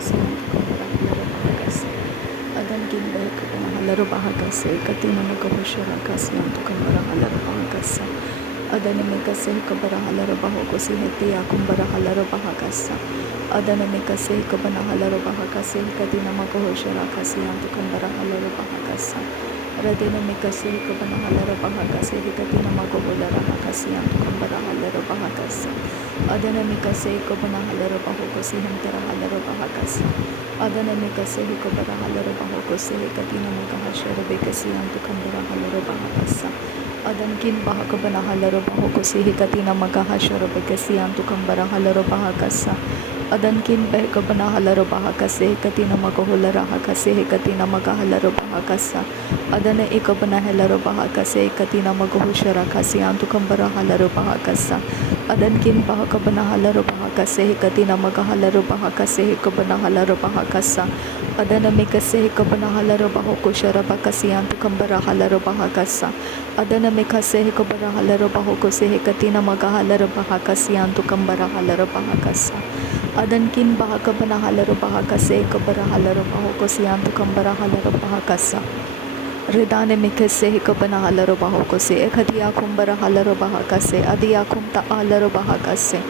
Kasiyanto Kambara Halaro Bahakasa Adan Gimbe Kabana Halaro Bahakase Katina Magahushara Kasiyanto Kambara Halaro Bahakasa Adana Mikase Kabara Halaro Bahokosi Hetia Kumbara Halaro Bahakasa Adana Mikase Kabana Halaro Bahakase Katina Magahushara Kasiyanto Kambara Halaro Bahakasa Radina Mikase Kabana Halaro Bahakase Katina Magahulara Kasiyanto Kambara Halaro Bahakasa Adana Mikase Kabana Halaro Bahokosi Hentara Halaro Bahakasa Adana Mikase Kabara Halaro Bahokosi Katina Magahashara Bekasiyanto Kambara Halaro Bahakasa Adan kin bahakabana halaro bahokosi hikatina magahashara bekasiyanto kambara halaro bahakasa Adan kin behkabana halaro bahakase hikatina magahulara hakase hikatina magahalaro bahakasa Adana ekabana halaro bahakase hikatina magahushara kasiyanto kambara halaro bahakasa Adan kin bahakabana halaro bahakase hikatina magahalaro bahakase hikabana halaro bahakasa Adana mikase hikabana halaro bahokoshara bakasiyanto kambara halaro bahakasa Adana Mikase Hikabara Halaro Bahokose Hikatina Magahalaro Bahakasiyanto Kambara Halaro Bahakasa Adankin Bahakabana Halaro Bahakase Hikabara Halaro Bahokosiyanto Kambara Halaro Bahakasa Redane Mikase Hikabana Halaro Bahokose Ekadia Kumbara Halaro Bahakase Adia Kumta Halaro Bahakase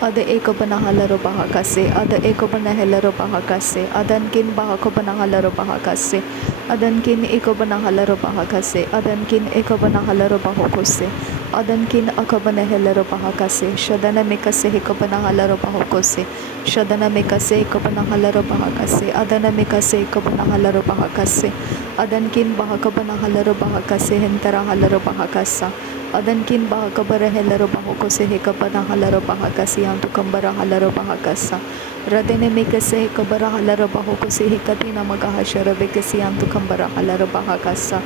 Ada Ekabana Halaro Bahakase Ada Ekabana Halaro Bahakase Adankin Bahakabana Halaro Bahakase Adankin Ekabana Halaro Bahakase Adankin Ekabana Halaro Bahokose Adankin Akabana Halaro Bahakase Shadana Mikase Hikabana Halaro Bahokose Shadana Mikase Ekabana Halaro Bahakase Adana Mikase Ekabana Halaro Bahakase Adankin Bahakabana Halaro Bahakase Hentara Halaro Bahakasa Adankin Bahakabara Halaro Bahokose Hikabana Halaro Bahakasi Antu Kambara Halaro Bahakasa Radene Mikase Hikabara Halaro Bahokose Hikatina Magahashara Bekasi Antu Kambara Halaro Bahakasa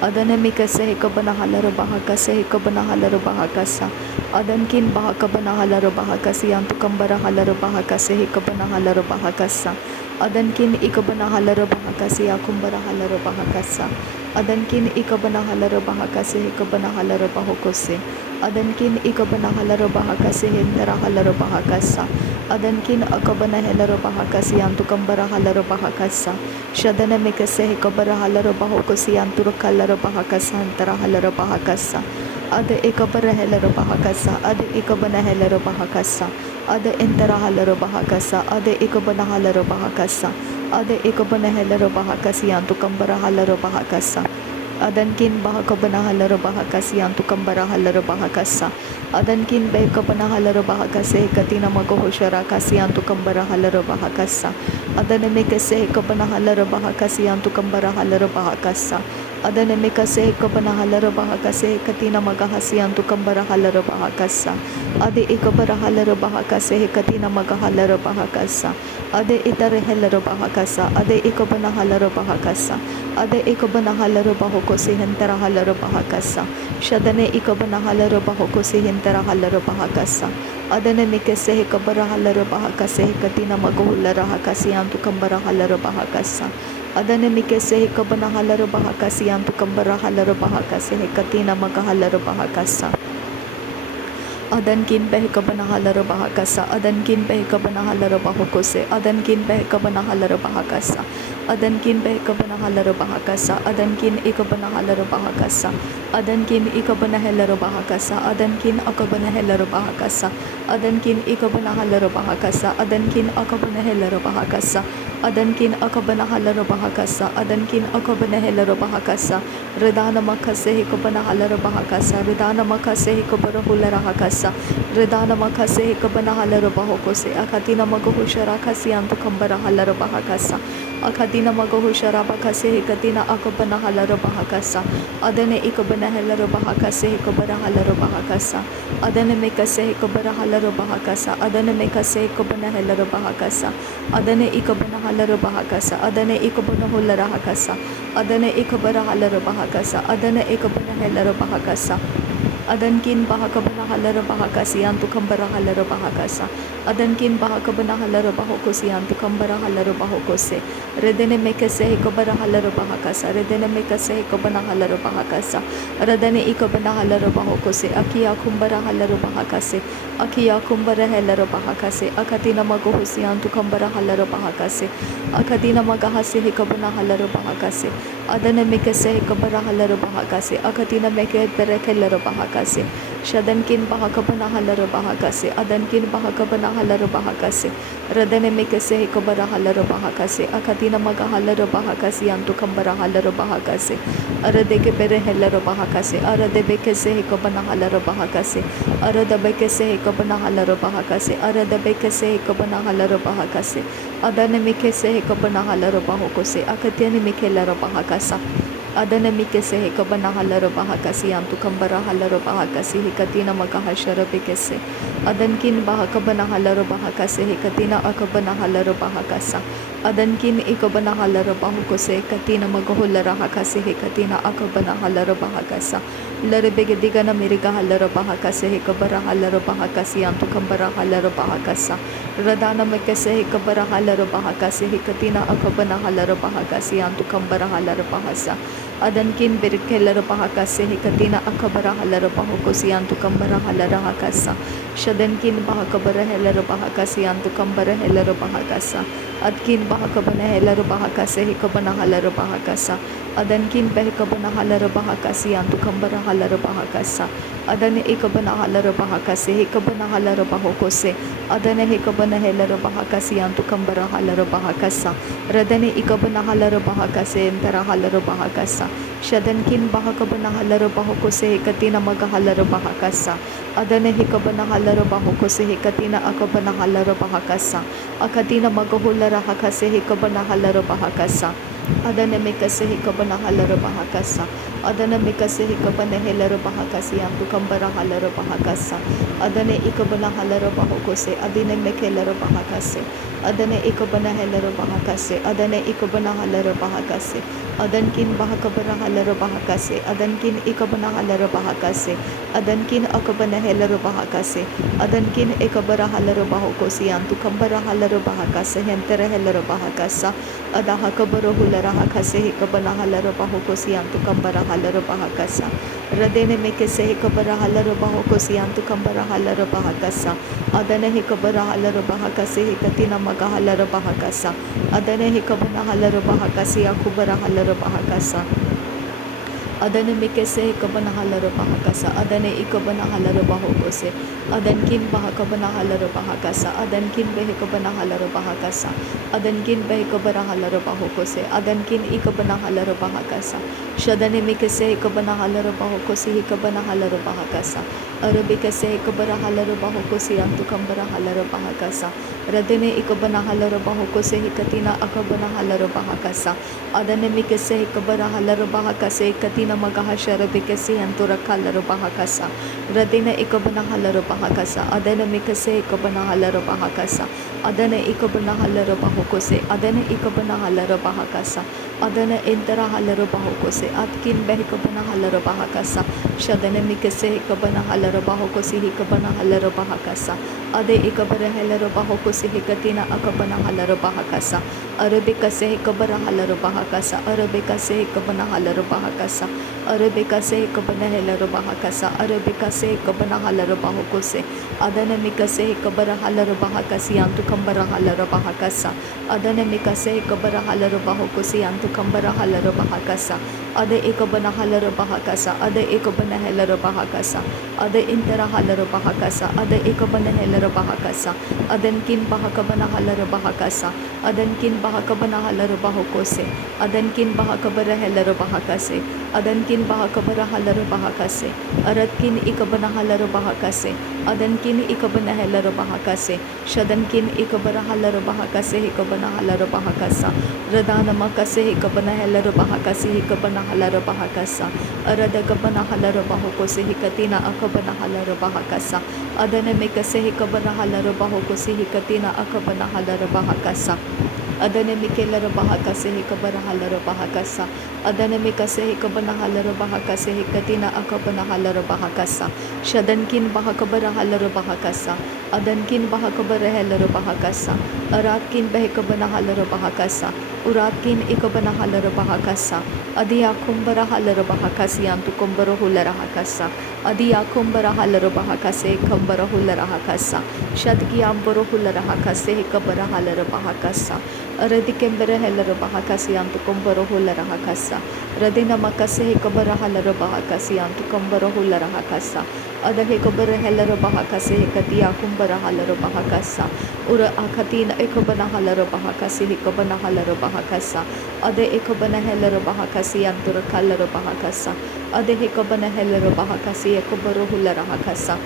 Adana Mikase Hikabana Halaro Bahakase Hikabana Halaro Bahakasa Adankin Bahakabana Halaro Bahakasi Antu Kambara Halaro Bahakase Hikabana Halaro Bahakasa Adankin Ikabana Halaro Bahakasi Akumbara Halaro Bahakasa Adankin Ikabana Halaro Bahakase Hikabana Halaro Bahokose Adankin Ikabana Halaro Bahakase Hindara Halaro Bahakasa Adankin Akabana Halaro Bahakasi Antu Kambara Halaro Bahakasa Shadana Mikase Hikabara Halaro Bahokosi Antu Kalaro Bahakasa Antara Halaro Bahakasa Ada Ikabara Halaro Bahakasa Ada Ikabana Halaro Bahakasa Ada Intara Halaro Bahakasa Ada Ikabana Halaro Bahakasa Ada Ikabana Halaro Bahakasi Antu Kambara Halaro Bahakasa Adankin Bahakabana Halaro Bahakasi Antu Kambara Halaro Bahakasa Adankin Behkabana Halaro Bahakase Katina Magohoshara Kasi Antu Kambara Halaro Bahakasa Adanamikase Kabana Halaro Bahakasi Antu Kambara Halaro Bahakasa Adanamikase Kabana Halaro Bahakase Katina Magahasi Antu Kambara Halaro Bahakasa Ade Ikabara Halaro Bahakase Katina Magahalaro Bahakasa Ade Itare Halaro Bahakasa Ade Ikabana Halaro Bahakasa Ade Ikabana Halaro Bahokose Hentara Halaro Bahakasa Shadane Ikabana Halaro Bahokose Hentara Halaro Bahakasa Adane Mikase Kabara Halaro Bahakase Katina Magohulara Hakasi Antu Kambara Halaro Bahakasa Adane Mikase Kabana Halaro Bahakasi Antu Kambara Halaro Bahakase Katina Magahalaro Bahakasa Adankin Behkabana Halaro Bahakasa Adankin Behkabana Halaro Bahokose Adankin Behkabana Halaro Bahakasa Adankin Behkabana Halaro Bahakasa Adankin Ikabana Halaro Bahakasa Adankin Ikabana Halaro Bahakasa Adankin Akabana Halaro Bahakasa Adankin Ikabana Halaro Bahakasa Adankin Akabana Halaro Bahakasa Adankin Akabana Halaro Bahakasa Adankin Akabana Halaro Bahakasa Redana Makase Hikabana Halaro Bahakasa Redana Makase Hikabara Hulara Hakasa Redana Makase Hikabana Halaro Bahokose Akatina Magahushara Kasi Antu Kambara Halaro Bahakasa Akatina Magahushara Bakase Hikatina Akabana Halaro Bahakasa Adane Ikabana Halaro Bahakase Hikabara Halaro Bahakasa Adane Mikase Hikabara Halaro Bahakasa Adane Mikase Hikabana Halaro Bahakasa Adane Ikabana Halaro Bahakasa Adane Ikabana Hulara Hakasa Adane Ikabara Halaro Bahakasa Adane Ikabana Halaro Bahakasa Adankin bahakabana halara bahakasi antu kambara halara bahakasa. Adankin bahakabana halara bahokosi antu kambara halara bahokose. Redene mekase hekabara halara bahakasa. Redene mekase hekabana halara bahakasa. Radane ikabana halara bahokose. Akia kumbara halara bahakase. Akia kumbara halara bahakase. Akatina magohosi antu kambara halara bahakase. Akatina magahase hekabana halara bahakase. Adane mekase hekabara halara bahakase. Akatina meke berekelara bahakase. Shadankin bahakabana halara bahakase. Adankin bahakabana halara bahakase. Radane mekase hekabara halara bahakase. Akatina maga halara bahakase antu kambara halara bahakase. Aradeke bere halara bahakase. Arade bekase hekabana halara bahakase. Arada bekase hekabana halara bahakase. Arada bekase hekabana halara bahakase. Adane mekase hekabana halara bahokose. Akatiani mekelara bahakasa. Adana mikese hekabana halara bahakasi antu kambara halara bahakasi hekatina makahashara bekese. Adankin bahakabana halara bahakase hekatina akabana halara bahakasa. Adankin ikabana halara bahukose katina magahulara hakase hekatina akabana halara bahakasa. Larebege digana miriga halara bahakase hekabara halara bahakasi antu kambara halara bahakasa. Radana mekese hekabara halara bahakase hekatina akabana halara bahakasi antu kambara halara bahasa. Adankin birkelara bahakase hekatina akabara halara bahokosi antu kambara halara hakasa. Shadankin bahakabara helara bahakasi antu kambara helara bahakasa. Adkin bahakabana helara bahakase hekabana halara bahakasa. Adankin behekabana halara bahakasi antu kambara halara bahakasa. Adane ekabana halara bahakase hekabana halara bahokose. Adane hekabana helara bahakasi antu kambara halara bahakasa. Radane ikabana halara bahakase entara halara bahakasa. Shadankin bahakabana halara bahokose hekatina maga halara bahakasa. Adane hekabana halara bahokose hekatina akabana halara bahakasa. Akatina magahulara hakase hekabana halara bahakasa. Adana mekase hekabana halara bahakasa. Adana mekase hekabana helara bahakasi antu kambara halara bahakasa. Adane ikabana halara bahokose. Adine mekelara bahakase. Adane ikabana helara bahakase. Adane ikabana halara bahakase. Adankin bahakabara halara bahakase. Adankin ikabana halara bahakase. Adankin akabana helara bahakase. Adankin ikabara halara bahokosi antu kambara halara bahakase. Hentere helara bahakasa. Adaha kabara hulara hakase hekabana halara bahokosi antu kambara halara bahakasa. Radene mekese hekabara halara bahokosi antu kambara halara bahakasa. Adane hekabara halara bahakase hekatina maga halara bahakasa. Adane hekabana halara bahakasi akubara halara bahakasa. Adane mekese hekabana halara bahakasa. Adane ikabana halara bahokose. Adankin bahakabana halara bahakasa. Adankin behekabana halara bahakasa. Adankin behekabara halara bahokose. Adankin ikabana halara bahakasa. Shadane mekese hekabana halara bahokose hekabana halara bahakasa. Arabikase hekabara halara bahokose antu kambara halara bahakasa. Radene ikabana halara bahokose hekatina akabana halara bahakasa. Adane mekese hekabara halara bahakase hekatina magahashara bikase antura halara bahakasa. Radene ikabana halara bahakasa. Adane mekese hekabana halara bahakasa. Adane ikabana halara bahokose. Adane ikabana halara bahakasa. Adane entara halara bahokose. Atkin behekabana halara bahakasa. Shadane mekese hekabana halara bahokose hekabana halara bahakasa. Ade ikabara halara bahokose hekatina akabana halara bahakasa. Arabikase hekabara halara bahakasa. Arabikase hekabana halara bahakasa. Arabikase hekabana halara bahakasa. Arabikase hekabana halara bahokose. Adane mikase hekabara halara bahakasi antu kambara halara bahakasa. Adane mikase hekabara halara bahokose antu kambara halara bahakasa. Ade ikabana halara bahakasa. Ade ikabana halara bahakasa. Ade intara halara bahakasa. Ade ikabana halara bahakasa. Adankin bahakabana halara bahakasa. Adankin bahakabana halara bahokose. Adankin bahakabara halara bahakase. Adankin bahakabara halara bahakase. Aradkin ikabana halara bahakase. Adankin ikabana halara bahakase. Shadankin ikabara halara bahakase hikabana halara bahakasa. Radana makase hikabana halara bahakase hikabana halara bahakasa. Arada kabana halara bahokose hikatina akabana halara bahakasa. Adana mekase hikabana halara bahokose hikatina akabana halara bahakasa. Adane Mikela Bahakase Hikabara Halara Bahakasa, Adane Mikase Hikabana Halara Bahakase Hikatina Akabana Halara Bahakasa, Shadankin Bahakabara Halara Bahakasa, Adankin Bahakabara Halara Bahakasa, Aratkin Behekabana Halara Bahakasa, Uratkin Ikabana Halara Bahakasa, Adia Kumbara Halara Bahakasi Antukumbara Hulara Hakasa, Adia Kumbara Halara Bahakase Kambara Hulara Hakasa, Shadki Amboro Hulara Hakase Hikabara Halara Bahakasa, Aradikembere Helara Bahakasi Antukumbara Hulara Hakasa, Radina Makase Hikabara Halara Bahakasi Antukumbara Hulara Hakasa, Ada Hikabara Helara Bahakase Hikatia Kumbara Halara Bahakasa, Ura Akatina Ekabana Halara Bahakasi Hikabana Halara Bahakasa, Ade Ekabana Helara Bahakasi Antura Kalara Bahakasa, Ade Hikabana Helara Bahakasi Ekabara Hulara Hakasa,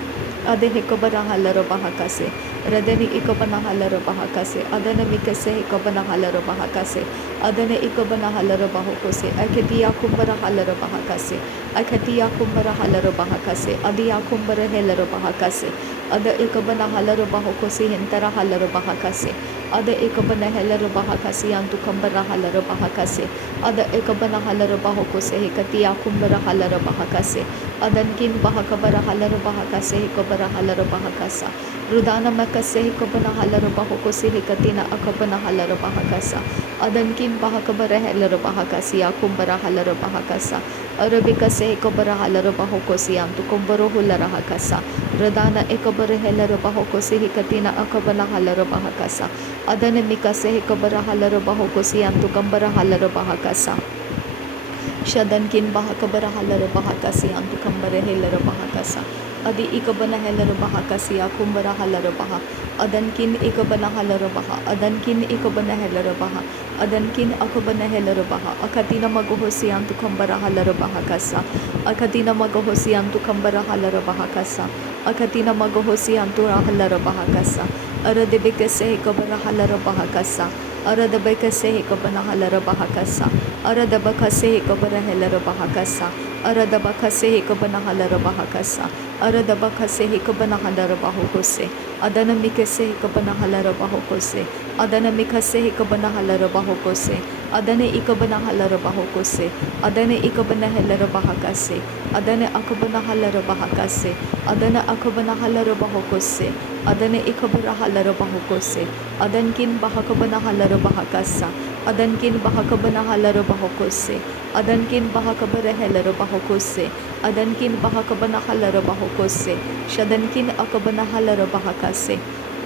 Ade Hikabara Halara Bahakase, Radeni Ikabana Halara Bahakase, Adana Mikase Hikabana Halara Bahakase, Adana Ikabana Halara Bahokose, Akatia Kumbara Halara Bahakase, Akatia Kumbara Halara Bahakase, Adia Kumbara Helara Bahakase, Ada Ikabana Halara Bahokose, Hentara Halara Bahakase, Ada Ikabana Helara Bahakasi, Antu Kambara Halara Bahakase, Ada Ikabana Halara Bahokose, Hikatia Kumbara Halara Bahakase, Adankin Bahakabara Halara Bahakase, Hikabara Halara Bahakasa, Rudana Makase Hikabana Halara Bahokose, Hikatina Akabana Halara Bahakasa, Adankin Bahakabara Halara Bahakasi, Akumbara Halara Bahakasa, Arabikase Hikabara Halara Bahokose, Antu Kumbaro Hulara Hakasa, Radana Ekabara Helara Bahokose, Hikatina Akabana Halara Bahakasa, Adana Mikase Hikabara Halara Bahokose, Antu Kambara Halara Bahakasa, Shadankin Bahakabara Halara Bahakasi Antu Kambara Helara Bahakasa, Adi Ikabana Helara Bahakasi Akumbara Halara Baha, Adankin Ikabana Halara Baha, Adankin Ikabana Helara Baha, Adankin Akabana Helara Baha, Akatina Magohosi Antu Kambara Halara Bahakasa, Akatina Magohosi Antu Kambara Halara Bahakasa, Akatina Magohosi Antu Halara Bahakasa, Aradebekase Hikabara Halara Bahakasa, Aradabekase Hikabana Halara Bahakasa, Aradabakase Hikabara Helara Bahakasa, Aradabakase Hikabana Halara Bahakasa, Aradabakase Hikabana Halara Bahokose, Adana Mikase Hikabana Halara Bahokose, Adana Mikase Hikabana Halara Bahokose, Adane Ikabana Halara Bahokose, Adane Ikabana Helara Bahakase, Adane Akabana Halara Bahakase, Adana Akabana Halara Bahokose, Adane Ikabara Halara Bahokose, Adankin Bahakabana Halara Bahakasa, Adankin Bahakabana Halara Bahokose, Adankin Bahakabara Helara Bahokose, Adankin Bahakabana Halara Bahokose, Shadankin Akabana Halara Bahakase,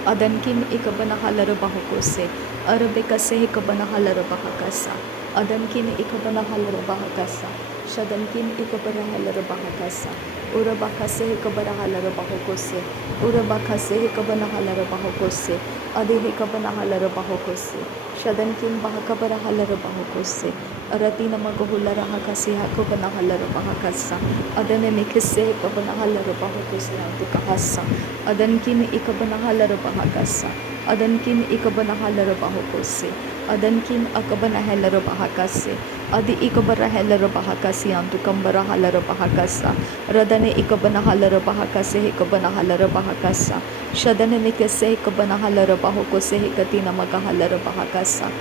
Adankin Ikabana Halara Bahokose, Arabikase Hikabana Halara Bahakasa, Adankin Ikabana Halara Bahakasa, Shadankin Ikabara Halara Bahakasa, Urabakase Hikabara Halara Bahokose, Urabakase Hikabana Halara Bahokose, Adi Hikabana Halara Bahokose, Shadankin Bahakabara Halara Bahokose, Aratina Magohulara Hakasi Hakabana Halara Bahakasa, Adane Mikase Hikabana Halara Bahokose, Antikahasa, Adankin Ikabana Halara Bahakasa, Adankin Ikabana Halara Bahokose, Adankin Akabana Halara Bahakase, Adi Ikabara Halara Bahakasi, Antukambara Halara Bahakasa, Radane Ikabana Halara Bahakase, Hikabana Halara Bahakasa, Shadane Mikase Hikabana Halara Bahokose, Hikatina Magahalara Bahakasa,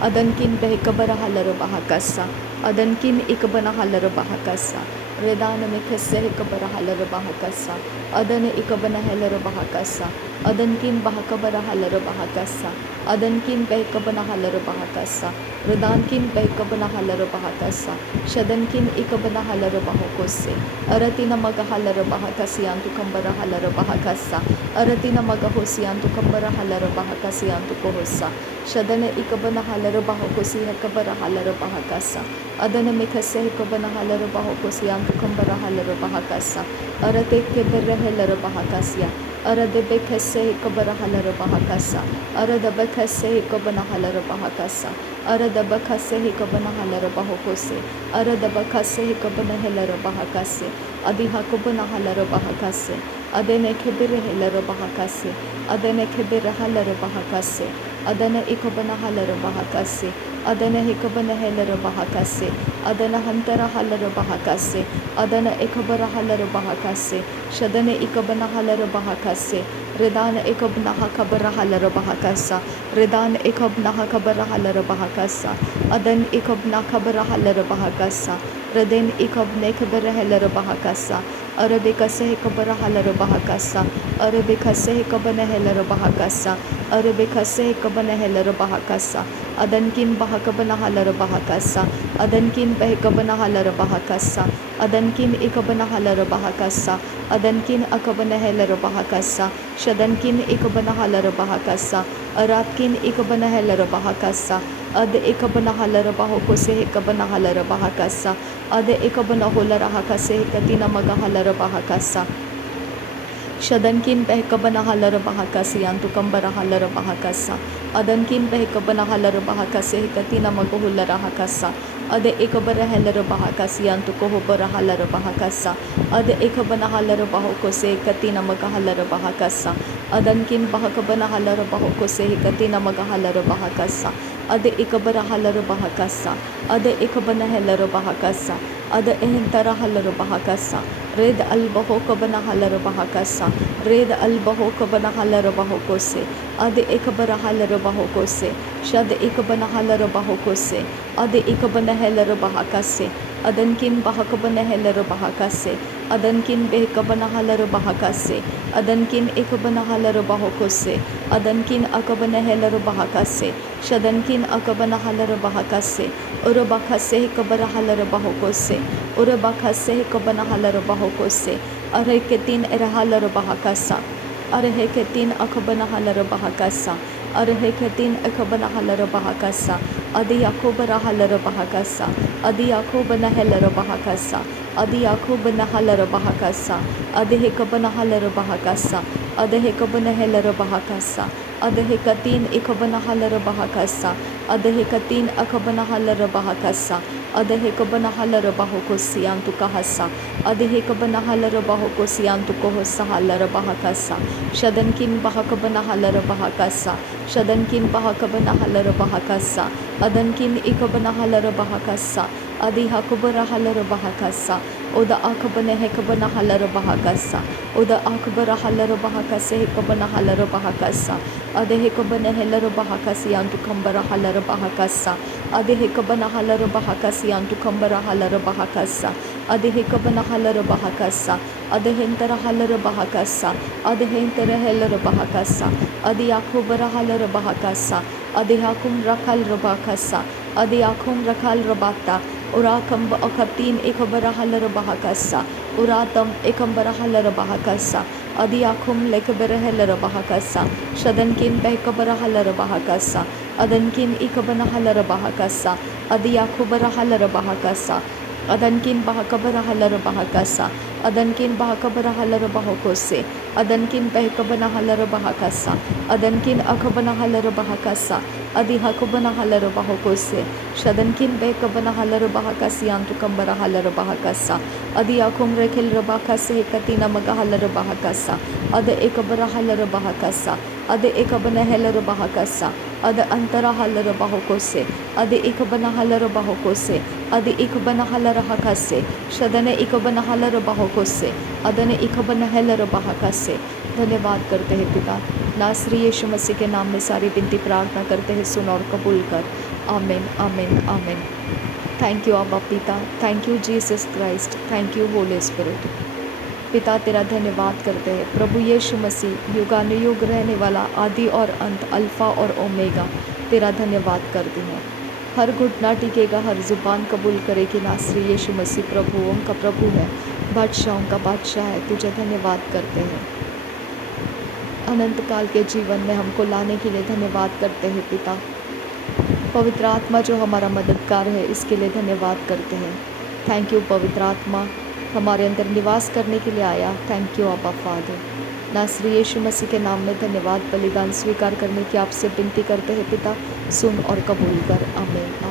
Adankin Behikabara Halara Bahakasa, Adankin Ikabana Halara Bahakasa, Redana Mikase Hikabara Halara Bahakasa, Adane Ikabana Halara Bahakasa, Adankin Bahakabara Halara Bahakasa, Adankin Behikabana Halara Bahakasa, Redankin Behikabana Halara Bahakasa, Shadankin Ikabana Halara Bahokose, Aratina Magahalara Bahakasi Antukambara Halara Bahakasa, Aratina Magahosi Antukambara Halara Bahakasi Antukohosa, Shadana Ikabana Halara Bahokosi Hakabara Halara Bahakasa, Adana Mikase Hikabana Halara Bahokosi Antukambara Halara Bahakasa, Arate Kebere Halara Bahakasia, Aradebekase Hikabara Halara Bahakasa, Aradabakase Hikabana Halara Bahakasa, Aradabakase Hikabana Halara Bahokose, Aradabakase Hikabana Halara Bahakase, Adihakabana Halara Bahakase, Adene Kebere Halara Bahakase, Adene Kebere Halara Bahakase, Adana Ikabana Halara Bahakase, ಅದನ ಹಿಕಬನ ಹೆಲರ ಬಹಕಸೆ ಅದನ ಹಂತರ ಹಲರ ಬಹಕಸೆ ಅದನ ಇಕಬರ ಹಲರ ಬಹಕಸೆ ಶದನ ಇಕಬನ ಹಲರ ಬಹಕಸೆ ರಿದಾನ ಇಕಬ್ನ ಹಕಬರ ಹಲರ ಬಹಕಸ ರಿದಾನ ಇಕಬ್ನ ಹಕಬರ ಹಲರ ಬಹಕಸ ಅದನ್ ಇಕಬ್ನ ಖಬರ ಹಲರ ಬಹಕಸ ರದೆನ್ ಇಕಬ್ನ ಖಬರ ಹೆಲರ ಬಹಕಸ ಅರಬಿ ಕಸೆ ಹಿಕಬರ ಹಲರ ಬಹಕಸ ಅರಬಿ ಕಸೆ ಹಿಕಬನ ಹೆಲರ ಬಹಕಸ ಅರಬಿ ಕಸೆ ಹಿಕಬನ ಹೆಲರ ಬಹಕಸ ಅದನ್ಕಿನ್ ಬಹಕಬನ ಹಲರ ಬಹಕಸ ಅದನ್ಕಿನ್ ಬಹಕಬನ ಹಲರ ಬಹಕಸ ಅದನ್ಕಿನ್ ಇಕಬನ ಹಲರ ಬಹಕಸ ಅದನ್ಕಿನ್ ಅಕಬನ ಹೆಲರ ಬಹಕಸ ಶದನ್ಕಿನ್ ಇಕಬನ ಹಲರ ಬಹಕಸ ಅರಾತ್ಕಿನ್ ಇಕಬನ ಹೆಲರ ಬಹಕಸ ಅದ್ ಇಕಬನ ಹಲರ ಬಹಕೊಸೆ ಹಿಕಬನ ಹಲರ ಬಹಕಸ ಅದ್ ಇಕಬನ ಹೊಲರ ಹಕಸೆ ಹಿಕತಿನ ಮಗ ಹಲರ ಬಹಕಸ ಶದನ್ಕಿನ್ ಬೆಹಕಬನ ಹಲರ ಬಹಕಸಿ ಅಂತು ಕಂಬರ ಹಲರ ಬಹಕಸ ಅದನ್ಕಿನ್ ಬೆಹಕಬನ ಹಲರ ಬಹಕಸೆ ಹಿಕತಿನ ಮಗ ಹುಲ್ಲರ ಹಕಸ ಅದ ಇಕಬರ ಹೆಲರ ಬಹಕಸಿ ಅಂತು ಕೊಹೊಬರ ಹಲರ ಬಹಕಸ ಅದ ಇಕಬನ ಹಲರ ಬಹಕೊಸೆ ಕತಿನ ಮಗ ಹಲರ ಬಹಕಸ ಅದನ್ಕಿನ್ ಬಹಕಬನ ಹಲರ ಬಹಕೊಸೆ ಹಿಕತಿನ ಮಗ ಹಲರ ಬಹಕಸ ಅದ ಇಕಬರ ಹಲರ ಬಹಕಸ ಅದ ಇಕಬನ ಹೆಲರ ಬಹಕಸ ಅದ ಎಹಂತರ ಹಲರ ಬಹಕಸ ರೇದ ಅಲ್ ಬಹೋಕಬನ ಹಲರ ಬಹಕಸ ರೇದ ಅಲ್ ಬಹೋಕಬನ ಹಲರ ಬಹಕೊಸೆ ಅದ ಇಕಬರ ಹಲರ ಬಹಕೊಸೆ ಶದ ಇಕಬನ ಹಲರ ಬಹಕೊಸೆ ಅದ ಇಕಬನ ಹೆಲರ ಬಹಕಸೆ ಅದನ್ಕಿನ್ ಬಹಕಬನ ಹೆಲರ ಬಹಕಸೆ ಅದನ್ಕಿನ್ ಬೆಹಕಬನ ಹಲರ ಬಹಕಸೆ ಅದನ್ಕಿನ್ ಇಕಬನ ಹಲರ ಬಹಕೊಸೆ ಅದನ್ಕಿನ್ ಅಕಬನ ಹೆಲರ ಬಹಕಸೆ ಶದನ್ಕಿನ್ ಅಕಬನ ಹಲರ ಬಹಕಸೆ ಉರಬಖಸೆ ಹಿಕಬರ ಹಲರ ಬಹಕೊಸೆ ಉರಬಖಸೆ ಹಿಕಬನ ಹಲರ ಬಹಕೊಸೆ ಅರಹಕೆತಿನ್ ಎರಹಲರ ಬಹಕಸ ಅರಹಕೆತಿನ್ ಅಕಬನ ಹಲರ ಬಹಕಸ ಅರಹಕೆತಿನ್ ಅಕಬನ ಹಲರ ಬಹಕಸ ಅದಿ ಯಾಕೋಬರ ಹಲರ ಬಹಕಸ ಅದಿ ಯಾಕೋಬನ ಹೆಲರ ಬಹಕಸ ಅದಿ ಯಾಕೋಬನ ಹಲರ ಬಹಕಸ ಅದಿ ಹಿಕಬನ ಹಲರ ಬಹಕಸ ಅದ ಹಿಕಬನ ಹೆಲರ ಬಹಕಸ ಅದ ಹಿಕತೀನ್ ಇಕಬನ ಹಲರ ಬಹಕಸ ಅದ ಹಿಕತೀನ್ ಅಕಬನ ಹಲರ ಬಹಕಸ ಅದ ಹಿಕಬನ ಹಲರ ಬಹಕೊಸಿ ಅಂತು ಕಹಸ ಅದ ಹಿಕಬನ ಹಲರ ಬಹಕೊಸಿ ಅಂತು ಕೊಹಸ ಹಲರ ಬಹಕಸ ಶದನ್ಕಿನ್ ಬಹಕಬನ ಹಲರ ಬಹಕಸ ಶದನ್ಕಿನ್ ಬಹಕಬನ ಹಲರ ಬಹಕಸ ಅದನ್ಕಿನ್ ಇಕಬನ ಹಲರ ಬಹಕಸ ಅದಿ ಹಕಬರ ಹಲರ ಬಹಕಸ ಉದ ಅಕಬನ ಹೆಕಬನ ಹಲರ ಬಹಕಸ ಉದ ಅಕಬರ ಹಲರ ಬಹಕಸ ಹೆಕಬನ ಹಲರ ಬಹಕಸ ಅದ ಹೆಕಬನ ಹೆಲರ ಬಹಕಸಿ ಅಂತು ಕಂಬರ ಹಲರ ಬಹಕಸ ಅದ ಹೆಕಬನ ಹಲರ ಬಹಕಸಿ ಅಂತು ಕಂಬರ ಹಲರ ಬಹಕಸ ಅದ ಹೆಕಬನ ಹಲರ ಬಹಕಸ ಅದ ಹೆಂತರ ಹಲರ ಬಹಕಸ ಅದ ಹೆಂತರ ಹೆಲರ ಬಹಕಸ ಅದ ಯಾಕೋಬರ ಹಲರ ಬಹಕಸ ಅದ ಯಾಕುಂ ರಖಲ್ ರಬಕಸ ಅದ ಯಾಕುಂ ರಖಲ್ ರಬಾತ ಉರಾಕಂಬ ಅಕತೀನ್ ಇಕಬರ ಹಲರ ಬಹಕಸ ಉರಾತಂ ಇಕಂಬರ ಹಲರ ಬಹಕಸ ಅದಿ ಯಾಕುಂ ಲೆಕಬರ ಹೆಲರ ಬಹಕಸ ಶದನ್ಕಿನ್ ಬೆಹಕಬರ ಹಲರ ಬಹಕಸ ಅದನ್ಕಿನ್ ಇಕಬನ ಹಲರ ಬಹಕಸ ಅದಿ ಯಾಕೋಬರ ಹಲರ ಬಹಕಸ ಅದನ್ಕಿನ್ ಬಹಕಬರ ಹಲರ ಬಹಕಸ ಅದನ್ಕಿನ್ ಬಹಕಬರ ಹಲರ ಬಹಕೊಸೆ ಅದನ್ಕಿನ್ ಬೆಹಕಬನ ಹಲರ ಬಹಕಸ ಅದನ್ಕಿನ್ ಅಕಬನ ಹಲರ ಬಹಕಸ ಅದಿ ಹಕಬನ ಹಲರ ಬಹಕೊಸೆ ಶದನ್ಕಿನ್ ಬೆಹಕಬನ ಹಲರ ಬಹಕಸಿ ಅಂತು ಕಂಬರ ಹಲರ ಬಹಕಸ ಅದಿ ಯಾಕುಂ ರೆಖೆಲ್ ರಬಕಸೆ ಕತಿನ ಮಗ ಹಲರ ಬಹಕಸ ಅದ ಏಕಬರ ಹಲರ ಬಹಕಸ ಅದ ಏಕಬನ ಹೆಲರ ಬಹಕಸ ಅದ ಅಂತರ ಹಲರ ಬಹಕೊಸೆ ಅದ ಇಕಬನ ಹಲರ ಬಹಕೊಸೆ ಅದ ಇಕಬನ ಹಲರ ಹಕಸೆ ಶದನ इकबन हलर बहोको से अदन इकबन हेलर बहाका से। धन्यवाद करते हैं पिता, नासरी यीशु मसीह के नाम में सारी विनती प्रार्थना करते हैं, सुन और कबूल कर। आमीन आमीन आमीन। थैंक यू आबा पिता, thank you Jesus Christ, thank you Holi spirit. पिता तेरा धन्यवाद करते हैं प्रभु यीशु मसीह, युगानुयुग रहने वाला, आदि और अंत, अल्फ़ा और ओमेगा, तेरा धन्यवाद करती हैं। हर घुटना टिकेगा, हर ज़ुबान कबूल करेगी नासरी यीशु मसीह प्रभुओं का प्रभु है, बादशाहों का बादशाह है। तुझे धन्यवाद करते हैं, अनंत काल के जीवन में हमको लाने के लिए धन्यवाद करते हैं पिता। पवित्र आत्मा जो हमारा मददगार है, इसके लिए धन्यवाद करते हैं। थैंक यू पवित्र आत्मा, हमारे अंदर निवास करने के लिए आया। थैंक यू आबा फादर। नासरी यीशु मसीह के नाम में धन्यवाद। बलिदान स्वीकार करने की आपसे विनती करते हैं पिता, सुन और कबूल कर। आमीन।